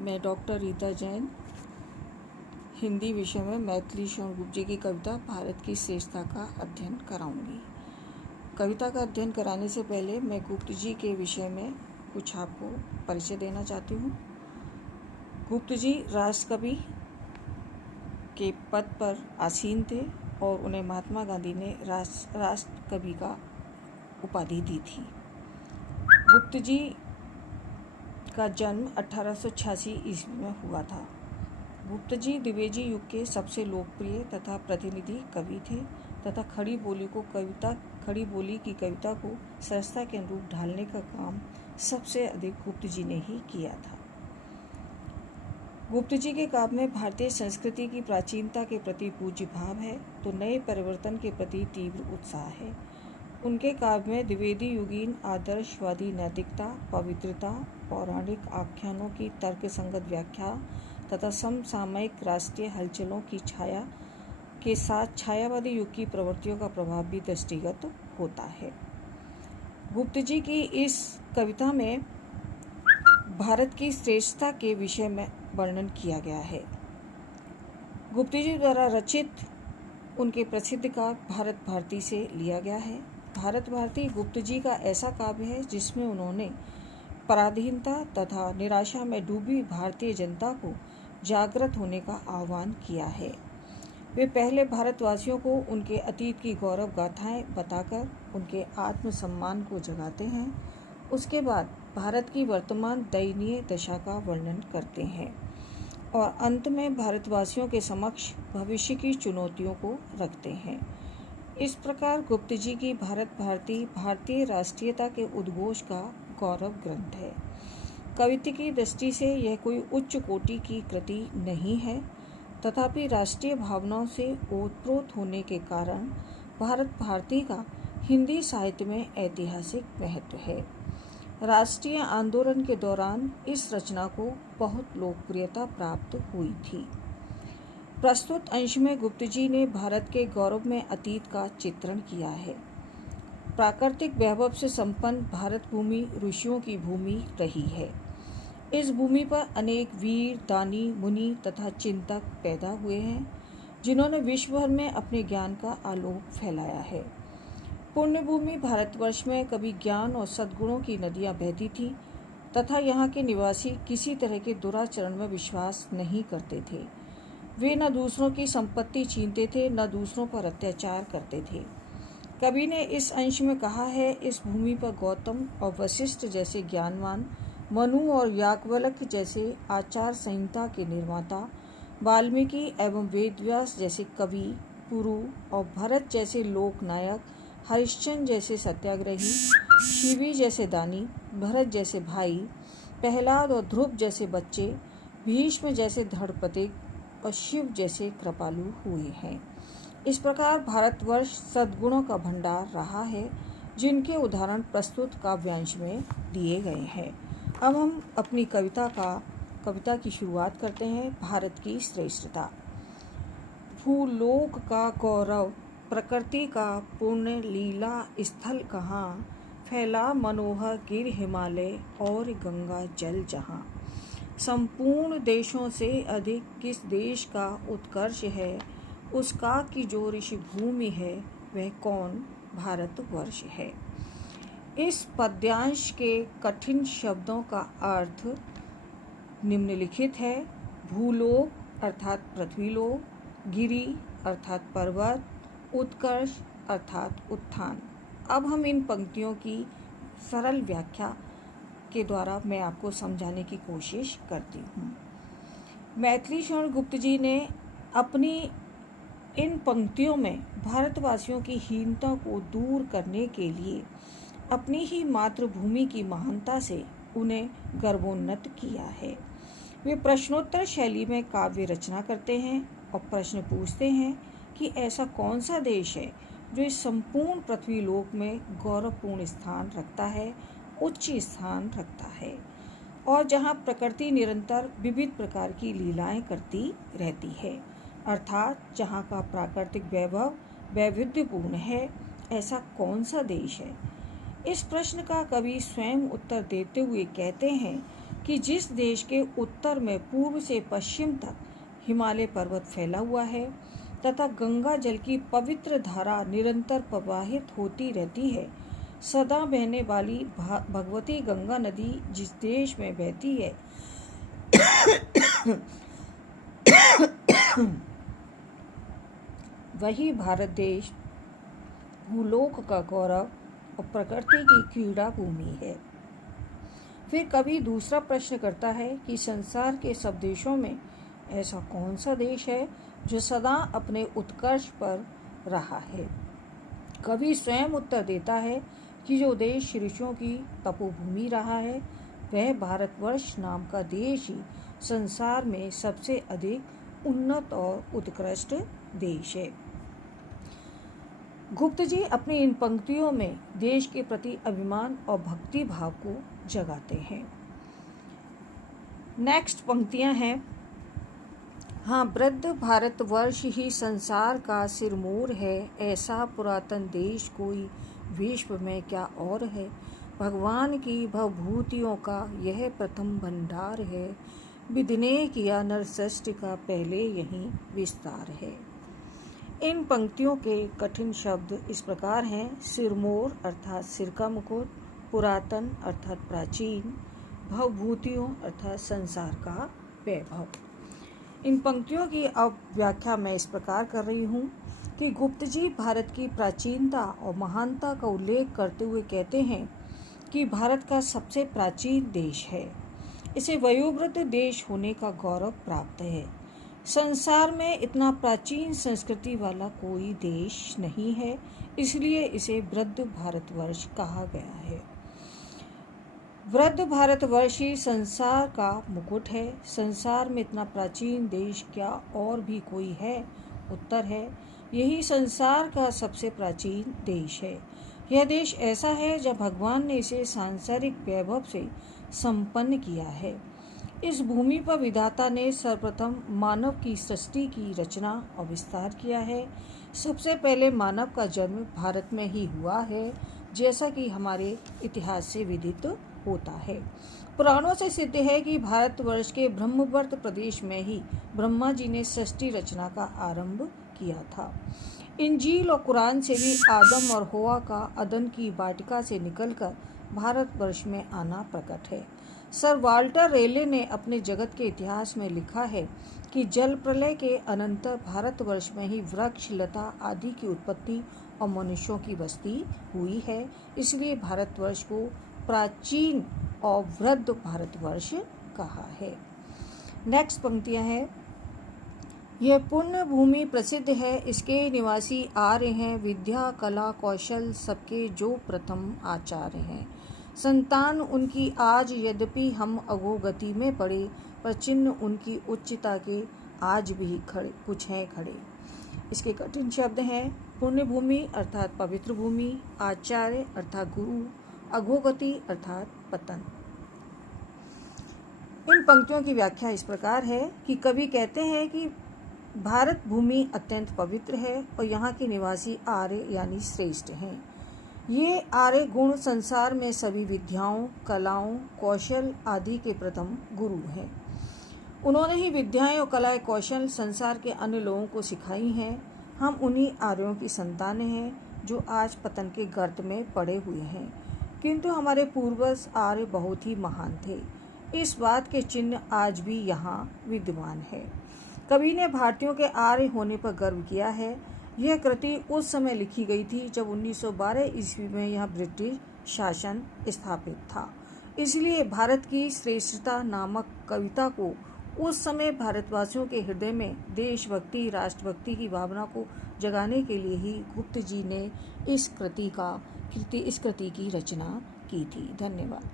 मैं डॉक्टर रीता जैन हिंदी विषय में मैथिली शरण गुप्त जी की कविता भारत की श्रेष्ठता का अध्ययन कराऊंगी। कविता का अध्ययन कराने से पहले मैं गुप्त जी के विषय में कुछ आपको परिचय देना चाहती हूँ। गुप्त जी राष्ट्रकवि के पद पर आसीन थे और उन्हें महात्मा गांधी ने राष्ट्रकवि का उपाधि दी थी। गुप्त जी का जन्म 1886 ईस्वी में हुआ था। गुप्त जी द्विवेदी युग के सबसे लोकप्रिय तथा प्रतिनिधि कवि थे तथा खड़ी बोली की कविता को सरसता के अनुरूप ढालने का काम सबसे अधिक गुप्त जी ने ही किया था। गुप्त जी के काव्य में भारतीय संस्कृति की प्राचीनता के प्रति पूज्य भाव है तो नए परिवर्तन के प्रति तीव्र उत्साह है। उनके काव्य में द्विवेदी युगीन आदर्शवादी नैतिकता, पवित्रता, पौराणिक आख्यानों की तर्कसंगत व्याख्या तथा समसामयिक राष्ट्रीय हलचलों की छाया के साथ छायावादी युग की प्रवृत्तियों का प्रभाव भी दृष्टिगत होता है। गुप्त जी की इस कविता में भारत की श्रेष्ठता के विषय में वर्णन किया गया है। गुप्त जी द्वारा रचित उनके प्रसिद्ध काव्य भारत भारती से लिया गया है। भारत भारती गुप्त जी का ऐसा काव्य है जिसमें उन्होंने पराधीनता तथा निराशा में डूबी भारतीय जनता को जागृत होने का आह्वान किया है। वे पहले भारतवासियों को उनके अतीत की गौरव गाथाएं बताकर उनके आत्मसम्मान को जगाते हैं। उसके बाद भारत की वर्तमान दयनीय दशा का वर्णन करते हैं और अंत में भारतवासियों के समक्ष भविष्य की चुनौतियों को रखते हैं। इस प्रकार गुप्त जी की भारत भारती भारतीय राष्ट्रीयता के उद्घोष का गौरव ग्रंथ है। कविता की दृष्टि से यह कोई उच्च कोटि की कृति नहीं है, तथापि राष्ट्रीय भावनाओं से ओतप्रोत होने के कारण भारत भारती का हिंदी साहित्य में ऐतिहासिक महत्व है। राष्ट्रीय आंदोलन के दौरान इस रचना को बहुत लोकप्रियता प्राप्त हुई थी। प्रस्तुत अंश में गुप्त जी ने भारत के गौरव में अतीत का चित्रण किया है। प्राकृतिक वैभव से संपन्न भारत भूमि ऋषियों की भूमि रही है। इस भूमि पर अनेक वीर, दानी, मुनि तथा चिंतक पैदा हुए हैं जिन्होंने विश्व भर में अपने ज्ञान का आलोक फैलाया है। पुण्य भूमि भारतवर्ष में कभी ज्ञान और सद्गुणों की नदियाँ बहती थीं तथा यहाँ के निवासी किसी तरह के दुराचरण में विश्वास नहीं करते थे। वे न दूसरों की संपत्ति छीनते थे न दूसरों पर अत्याचार करते थे। कवि ने इस अंश में कहा है, इस भूमि पर गौतम और वशिष्ठ जैसे ज्ञानवान, मनु और याज्ञवल्क्य जैसे आचार संहिता के निर्माता, वाल्मीकि एवं वेदव्यास जैसे कवि, पुरु और भरत जैसे लोकनायक, हरिश्चंद्र जैसे सत्याग्रही, शिवी जैसे दानी, भरत जैसे भाई, प्रहलाद और ध्रुव जैसे बच्चे, भीष्म जैसे धड़पतिक और शिव जैसे कृपालु हुए हैं। इस प्रकार भारतवर्ष सद्गुणों का भंडार रहा है जिनके उदाहरण प्रस्तुत काव्यांश में दिए गए हैं। अब हम अपनी कविता की शुरुआत करते हैं। भारत की श्रेष्ठता। भूलोक का गौरव, प्रकृति का पुण्य लीला स्थल कहाँ, फैला मनोहर गिर हिमालय और गंगा जल जहाँ। संपूर्ण देशों से अधिक किस देश का उत्कर्ष है, उसका की जो ऋषि भूमि है वह कौन भारतवर्ष है। इस पद्यांश के कठिन शब्दों का अर्थ निम्नलिखित है। भूलोक अर्थात पृथ्वीलोक, गिरि अर्थात पर्वत, उत्कर्ष अर्थात उत्थान। अब हम इन पंक्तियों की सरल व्याख्या के द्वारा मैं आपको समझाने की कोशिश करती हूँ। मैथिली शरण गुप्त जी ने अपनी इन पंक्तियों में भारतवासियों की हीनता को दूर करने के लिए अपनी ही मातृभूमि की महानता से उन्हें गर्वोन्नत किया है। वे प्रश्नोत्तर शैली में काव्य रचना करते हैं और प्रश्न पूछते हैं कि ऐसा कौन सा देश है जो इस संपूर्ण पृथ्वीलोक में गौरवपूर्ण स्थान रखता है, उच्च स्थान रखता है और जहाँ प्रकृति निरंतर विविध प्रकार की लीलाएं करती रहती है, अर्थात जहाँ का प्राकृतिक वैभव वैविध्यपूर्ण है। ऐसा कौन सा देश है? इस प्रश्न का कवि स्वयं उत्तर देते हुए कहते हैं कि जिस देश के उत्तर में पूर्व से पश्चिम तक हिमालय पर्वत फैला हुआ है तथा गंगा जल की पवित्र धारा निरंतर प्रवाहित होती रहती है, सदा बहने वाली भगवती गंगा नदी जिस देश में बहती है वही भारत देश भूलोक का गौरव और प्रकृति की क्रीड़ा भूमि है। फिर कवि दूसरा प्रश्न करता है कि संसार के सब देशों में ऐसा कौन सा देश है जो सदा अपने उत्कर्ष पर रहा है। कवि स्वयं उत्तर देता है कि जो देश ऋषियों की तपोभूमि रहा है वह भारतवर्ष नाम का देश ही संसार में सबसे अधिक उन्नत और उत्कृष्ट देश है। गुप्त जी अपनी इन पंक्तियों में देश के प्रति अभिमान और भक्ति भाव को जगाते हैं। नेक्स्ट पंक्तियां हैं, हाँ वृद्ध भारतवर्ष ही संसार का सिरमौर है, ऐसा पुरातन देश कोई विश्व में क्या और है। भगवान की भवभूतियों का यह प्रथम भंडार है, विधि किया नरसृष्टि का पहले यही विस्तार है। इन पंक्तियों के कठिन शब्द इस प्रकार हैं, सिरमौर अर्थात सिर का मुकुट, पुरातन अर्थात प्राचीन, भवभूतियों अर्थात संसार का वैभव। इन पंक्तियों की अब व्याख्या मैं इस प्रकार कर रही हूँ कि गुप्त जी भारत की प्राचीनता और महानता का उल्लेख करते हुए कहते हैं कि भारत का सबसे प्राचीन देश है, इसे वयोवृद्ध देश होने का गौरव प्राप्त है। संसार में इतना प्राचीन संस्कृति वाला कोई देश नहीं है, इसलिए इसे वृद्ध भारतवर्ष कहा गया है। वृद्ध भारतवर्ष ही संसार का मुकुट है। संसार में इतना प्राचीन देश क्या और भी कोई है? उत्तर है यही संसार का सबसे प्राचीन देश है। यह देश ऐसा है जब भगवान ने इसे सांसारिक वैभव से संपन्न किया है। इस भूमि पर विधाता ने सर्वप्रथम मानव की सृष्टि की रचना और विस्तार किया है। सबसे पहले मानव का जन्म भारत में ही हुआ है, जैसा कि हमारे इतिहास से विदित होता है। पुराणों से सिद्ध है कि भारतवर्ष के ब्रह्मवर्त प्रदेश में ही ब्रह्मा जी ने सृष्टि रचना का आरंभ किया था। इंजील और कुरान से भी आदम और हवा का अदन की वाटिका से निकलकर भारतवर्ष में आना प्रकट है। सर वाल्टर रेले ने अपने जगत के इतिहास में लिखा है कि जल प्रलय के अनंतर भारतवर्ष में ही वृक्ष लता आदि की उत्पत्ति और मनुष्यों की बस्ती हुई है, इसलिए भारतवर्ष को प्राचीन और वृद्ध भारतवर्ष कहा है। नेक्स्ट पंक्तियां हैं, यह पुण्य भूमि प्रसिद्ध है, इसके निवासी आर्य हैं, विद्या कला कौशल सबके जो प्रथम आचार्य हैं। संतान उनकी आज यद्यपि हम अधोगति में पड़े, पर चिन्ह उनकी उच्चता के आज भी कुछ हैं खड़े। इसके कठिन शब्द हैं, पुण्य भूमि अर्थात पवित्र भूमि, आचार्य अर्थात गुरु, अधोगति अर्थात पतन। इन पंक्तियों की व्याख्या इस प्रकार है कि कवि कहते हैं कि भारत भूमि अत्यंत पवित्र है और यहाँ के निवासी आर्य यानी श्रेष्ठ हैं। ये आर्य गुण संसार में सभी विद्याओं कलाओं कौशल आदि के प्रथम गुरु हैं। उन्होंने ही विद्याएं और कलाएं कौशल संसार के अन्य लोगों को सिखाई हैं। हम उन्हीं आर्यों की संतानें हैं जो आज पतन के गर्त में पड़े हुए हैं, किंतु हमारे पूर्वज आर्य बहुत ही महान थे। इस बात के चिन्ह आज भी यहाँ विद्यमान है। कवि ने भारतीयों के आर्य होने पर गर्व किया है। यह कृति उस समय लिखी गई थी जब 1912 ईस्वी में यह ब्रिटिश शासन स्थापित था, इसलिए भारत की श्रेष्ठता नामक कविता को उस समय भारतवासियों के हृदय में देशभक्ति राष्ट्रभक्ति की भावना को जगाने के लिए ही गुप्त जी ने इस कृति की रचना की थी। धन्यवाद।